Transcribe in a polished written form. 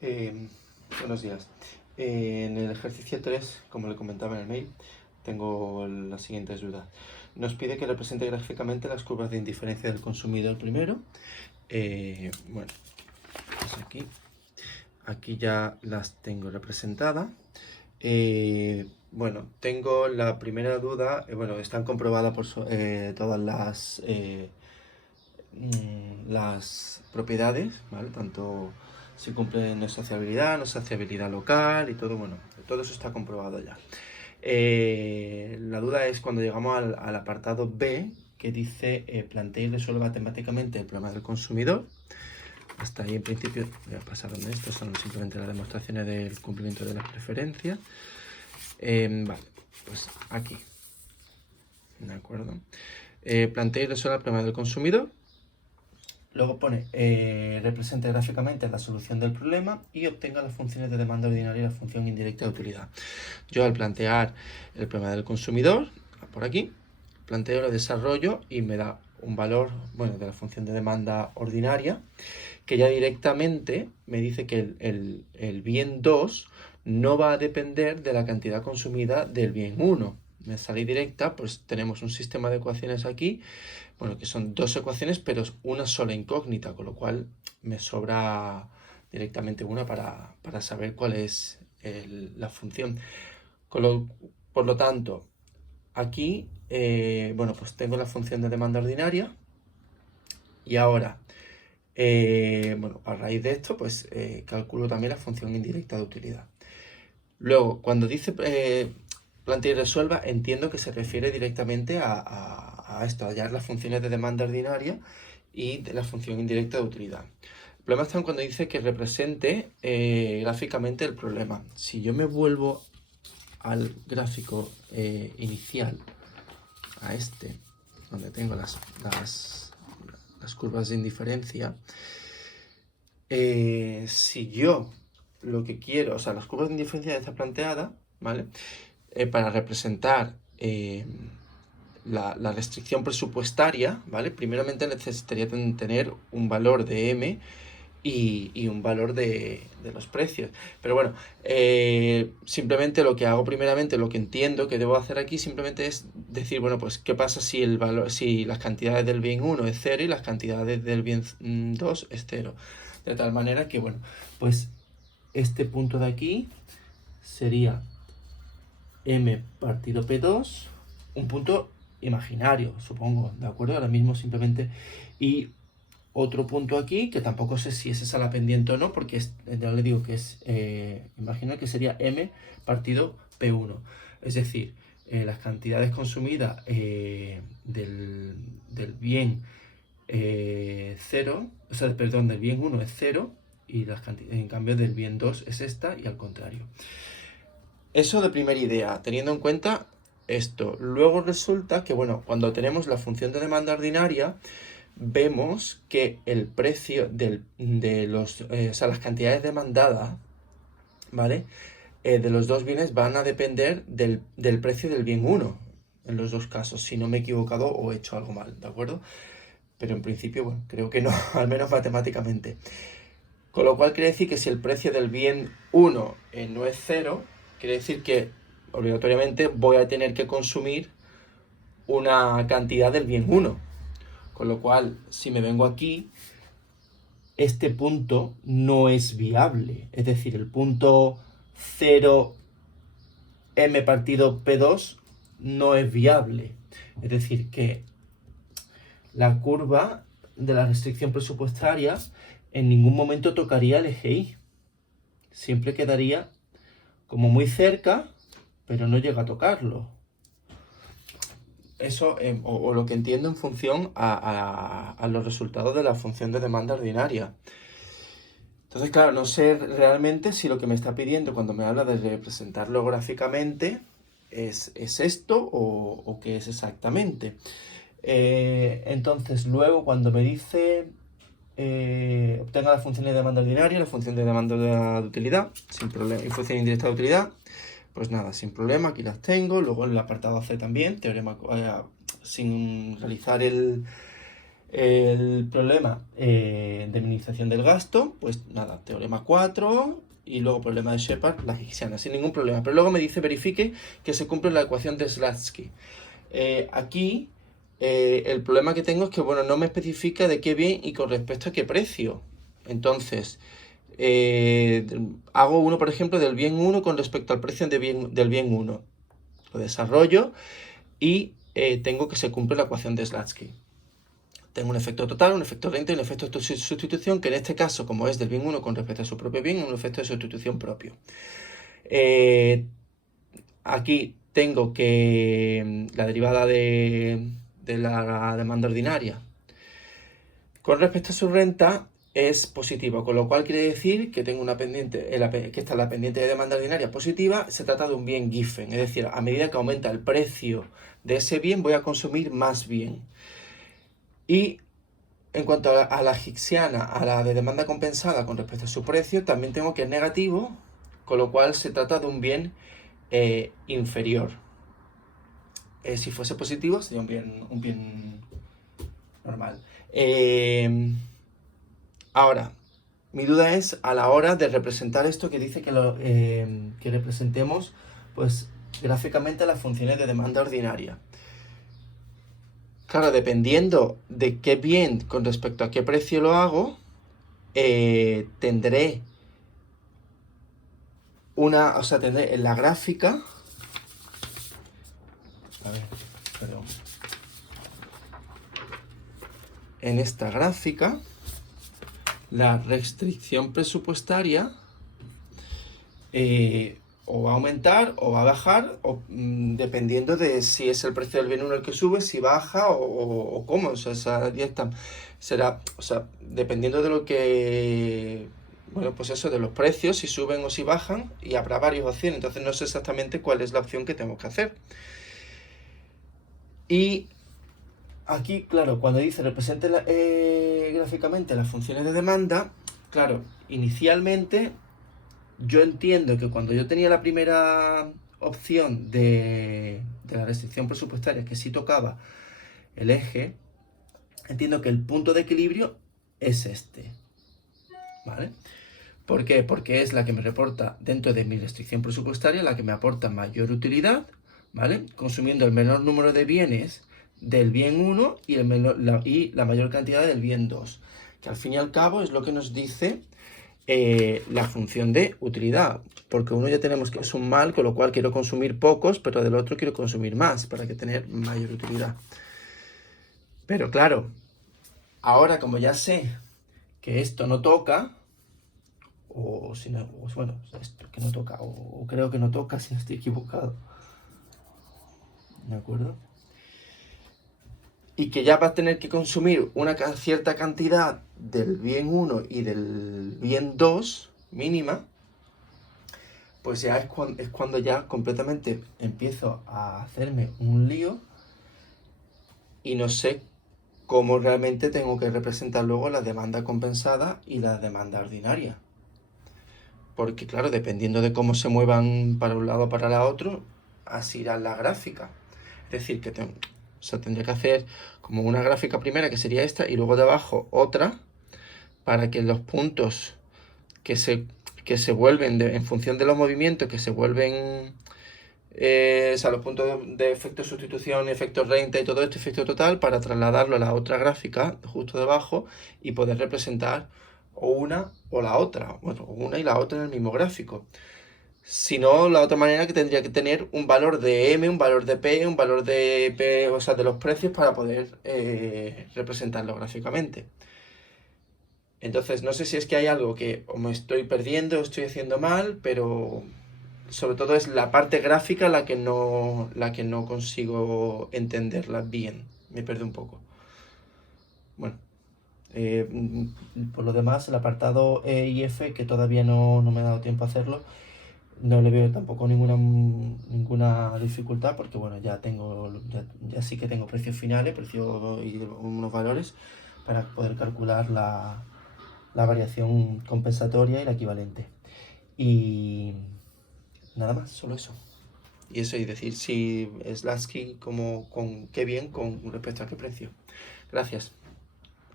Eh, Buenos días. En el ejercicio 3, como le comentaba en el mail, tengo las siguientes dudas. Nos pide que represente gráficamente las curvas de indiferencia del consumidor primero. Bueno, pues aquí ya las tengo representadas. Bueno, tengo la primera duda, bueno, están comprobadas por todas las propiedades, ¿vale? Tanto si cumple no sociabilidad local y todo, bueno, todo eso está comprobado ya. La duda es cuando llegamos al apartado B, que dice plantea y resuelva temáticamente el problema del consumidor. Hasta ahí en principio ya pasaron esto, son simplemente las demostraciones del cumplimiento de las preferencias. Vale, pues aquí, ¿de acuerdo? Plantea y resuelva el problema del consumidor. Luego pone, represente gráficamente la solución del problema y obtenga las funciones de demanda ordinaria y la función indirecta de utilidad. Yo al plantear el problema del consumidor, por aquí, planteo el desarrollo y me da un valor, bueno, de la función de demanda ordinaria, que ya directamente me dice que el bien 2 no va a depender de la cantidad consumida del bien 1. Me sale directa, pues tenemos un sistema de ecuaciones aquí, bueno, que son dos ecuaciones, pero es una sola incógnita, con lo cual me sobra directamente una para saber cuál es la función. Por lo tanto, aquí, bueno, pues tengo la función de demanda ordinaria y ahora, bueno, a raíz de esto, pues calculo también la función indirecta de utilidad. Luego, cuando dice plantea y resuelva, entiendo que se refiere directamente a esto, a hallar las funciones de demanda ordinaria y de la función indirecta de utilidad. El problema está cuando dice que represente gráficamente el problema. Si yo me vuelvo al gráfico inicial, a este, donde tengo las curvas de indiferencia, si yo lo que quiero, o sea, las curvas de indiferencia ya está planteada, ¿vale? Para representar la restricción presupuestaria, ¿vale? Primeramente necesitaría tener un valor de M y un valor de los precios. Pero bueno, simplemente lo que hago primeramente, lo que entiendo que debo hacer aquí simplemente es decir, bueno, pues qué pasa si el valor, si las cantidades del bien 1 es 0 y las cantidades del bien 2 es 0. De tal manera que, bueno, pues este punto de aquí sería M partido P2, un punto imaginario, supongo, ¿de acuerdo? Ahora mismo simplemente... Y otro punto aquí, que tampoco sé si es esa la pendiente o no, porque ya le digo que es, imagino que sería M partido P1. Es decir, las cantidades consumidas del bien 0, o sea, perdón, del bien 1 es 0, y en cambio del bien 2 es esta, y al contrario. Eso de primera idea, teniendo en cuenta esto. Luego resulta que, bueno, cuando tenemos la función de demanda ordinaria, vemos que el precio o sea, las cantidades demandadas, ¿vale? De los dos bienes van a depender del precio del bien 1, en los dos casos, si no me he equivocado o he hecho algo mal, ¿de acuerdo? Pero en principio, bueno, creo que no, al menos matemáticamente. Con lo cual quiere decir que si el precio del bien 1 no es 0, quiere decir que obligatoriamente voy a tener que consumir una cantidad del bien 1. Con lo cual, si me vengo aquí, este punto no es viable. Es decir, el punto 0m partido P2 no es viable. Es decir, que la curva de la restricción presupuestaria en ningún momento tocaría el eje Y. Siempre quedaría como muy cerca, pero no llega a tocarlo. Eso, o lo que entiendo en función a los resultados de la función de demanda ordinaria. Entonces, claro, no sé realmente si lo que me está pidiendo cuando me habla de representarlo gráficamente es esto o qué es exactamente. Entonces, luego cuando me dice obtenga la función de demanda ordinaria, la función de demanda de utilidad, sin problema, y función indirecta de utilidad, pues nada, sin problema, aquí las tengo. Luego en el apartado C también, teorema sin realizar El problema de minimización del gasto, pues nada, teorema 4 y luego problema de Shepard, la higsiana, sin ningún problema. Pero luego me dice verifique que se cumple la ecuación de Slatsky. Aquí el problema que tengo es que, bueno, no me especifica de qué bien y con respecto a qué precio. Entonces, hago uno, por ejemplo, del bien 1 con respecto al precio del bien 1. Lo desarrollo y tengo que se cumple la ecuación de Slatsky. Tengo un efecto total, un efecto renta y un efecto de sustitución, que en este caso, como es del bien 1 con respecto a su propio bien, es un efecto de sustitución propio. Aquí tengo que la derivada de la demanda ordinaria con respecto a su renta es positiva, con lo cual quiere decir que tengo una pendiente, que está la pendiente de demanda ordinaria positiva. Se trata de un bien Giffen, es decir, a medida que aumenta el precio de ese bien voy a consumir más bien. Y en cuanto a la higsiana, a la de demanda compensada con respecto a su precio, también tengo que es negativo, con lo cual se trata de un bien inferior. Si fuese positivo sería un bien normal. Ahora, mi duda es a la hora de representar esto que dice que representemos pues gráficamente las funciones de demanda ordinaria. Claro, dependiendo de qué bien con respecto a qué precio lo hago, tendré tendré en la gráfica, a ver, perdón, en esta gráfica, la restricción presupuestaria o va a aumentar o va a bajar, dependiendo de si es el precio del bien 1 el que sube, si baja o cómo. O sea, esa directa será, dependiendo de lo que, bueno, pues eso, de los precios, si suben o si bajan, y habrá varias opciones. Entonces no sé exactamente cuál es la opción que tengo que hacer. Y aquí, claro, cuando dice represente gráficamente las funciones de demanda, claro, inicialmente yo entiendo que cuando yo tenía la primera opción de la restricción presupuestaria, que sí tocaba el eje, entiendo que el punto de equilibrio es este, ¿vale? ¿Por qué? Porque es la que me reporta dentro de mi restricción presupuestaria, la que me aporta mayor utilidad, ¿vale? Consumiendo el menor número de bienes del bien 1 y la mayor cantidad del bien 2, que al fin y al cabo es lo que nos dice la función de utilidad, porque uno ya tenemos que es un mal, con lo cual quiero consumir pocos, pero del otro quiero consumir más para que tener mayor utilidad. Pero claro, ahora como ya sé que esto no toca, o si no, bueno, esto que no toca, o creo que no toca si no estoy equivocado, ¿de acuerdo? Y que ya va a tener que consumir una cierta cantidad del bien 1 y del bien 2 mínima, pues ya es cuando ya completamente empiezo a hacerme un lío y no sé cómo realmente tengo que representar luego la demanda compensada y la demanda ordinaria. Porque claro, dependiendo de cómo se muevan para un lado o para el otro, así irá la gráfica. Es decir, que tendría que hacer como una gráfica primera, que sería esta, y luego debajo otra, para que los puntos que se vuelven en función de los movimientos, que se vuelven, los puntos de efecto de sustitución, efecto renta y todo este efecto total, para trasladarlo a la otra gráfica justo debajo y poder representar o una o la otra, bueno, una y la otra en el mismo gráfico. Si no, la otra manera que tendría que tener un valor de M, un valor de P, un valor de P, o sea, de los precios para poder representarlo gráficamente. Entonces, no sé si es que hay algo que o me estoy perdiendo o estoy haciendo mal, pero sobre todo es la parte gráfica la que no consigo entenderla bien. Me pierdo un poco. Bueno, por lo demás, el apartado E y F, que todavía no me ha dado tiempo a hacerlo, no le veo tampoco ninguna dificultad, porque bueno, ya sí que tengo precios finales, precios y unos valores para poder calcular la variación compensatoria y la equivalente. Y nada más, solo eso. Y eso, y decir si Slatsky con qué bien con respecto a qué precio. Gracias.